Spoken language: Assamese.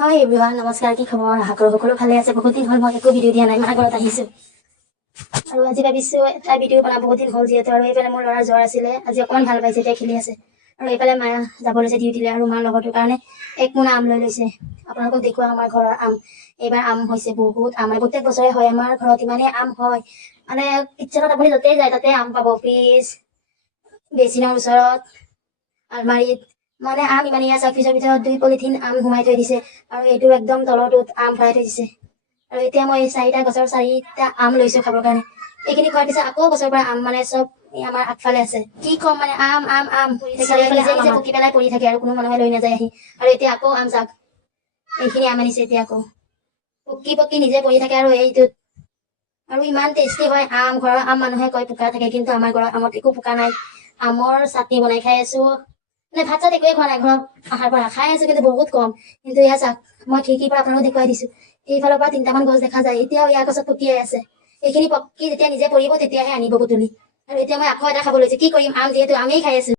হয় এভৰিৱান, নমস্কাৰ। কি খবৰ? আশা কৰোঁ সকলো ভালে আছে। বহুত দিন হ'ল মই একো ভিডিঅ' দিয়া নাই, মাৰ ঘৰত আহিছোঁ আৰু আজি ভাবিছোঁ এটা ভিডিঅ' বনাম। বহুত দিন হ'ল যিহেতু, আৰু এইফালে মোৰ ল'ৰাৰ জ্বৰ আছিলে, আজি অকণমান ভাল পাইছে, এতিয়া খেলি আছে। আৰু এইফালে মায়ে যাব লৈছে ডিউটিলে, আৰু মাৰ লগৰটোৰ কাৰণে এক মোনা আম লৈ লৈছে। আপোনালোকক দেখুৱাম আমাৰ ঘৰৰ আম। এইবাৰ আম হৈছে বহুত আম, মানে প্ৰত্যেক বছৰে হয় আমাৰ ঘৰত, ইমানেই আম হয় মানে কিটচেনত আপুনি য'তেই যায় তাতে আম পাব। ফ্ৰিজ, বেচিনৰ ওচৰত, আলমাৰীত, মানে আম ইমানেই আছে। ফ্ৰিজৰ ভিতৰত 2 পলিথিন আম সোমাই থৈ দিছে, আৰু এইটো একদম তলটোত আম ভৰাই থৈ দিছে। আৰু এতিয়া মই 4টা গছৰ 4টা আম লৈছো খাবৰ কাৰণে। এইখিনি খোৱাৰ পিছত আকৌ গছৰ পৰা আম, মানে চব আমাৰ আগফালে আছে। কি ক'ম, মানে আম আম আম নিজে নিজে পকি পেলাই পৰি থাকে, আৰু কোনো মানুহে লৈ নাযায় আহি। আৰু এতিয়া আকৌ আম চাক, এইখিনি আম আনিছে, এতিয়া আকৌ পকি পকি নিজে পৰি থাকে। আৰু এইটোত আৰু ইমান টেষ্টি হয় আম। ঘৰৰ আম মানুহে কয় পোকা থাকে, কিন্তু আমাৰ ঘৰৰ আমত একো পোকা নাই। আমৰ চাটনি বনাই খাই আছো, মানে ভাত চাত একোৱে খোৱা নাই, ঘৰত আহাৰ পৰা খাই আছো কিন্তু বহুত কম। কিন্তু এয়া চাওক, মই খিৰিকীৰ পৰা আপোনালোকক দেখুৱাই দিছো, এইফালৰ পৰা 3টামান গছ দেখা যায়, এতিয়াও ইয়াৰ গছত পকিয়াই আছে। এইখিনি পকি যেতিয়া নিজে পৰিব তেতিয়াহে আনিব বুটলি। আৰু এতিয়া মই আকৌ এটা খাব লৈছো, কি কৰিম, আম যিহেতু আমেই খাই আছো।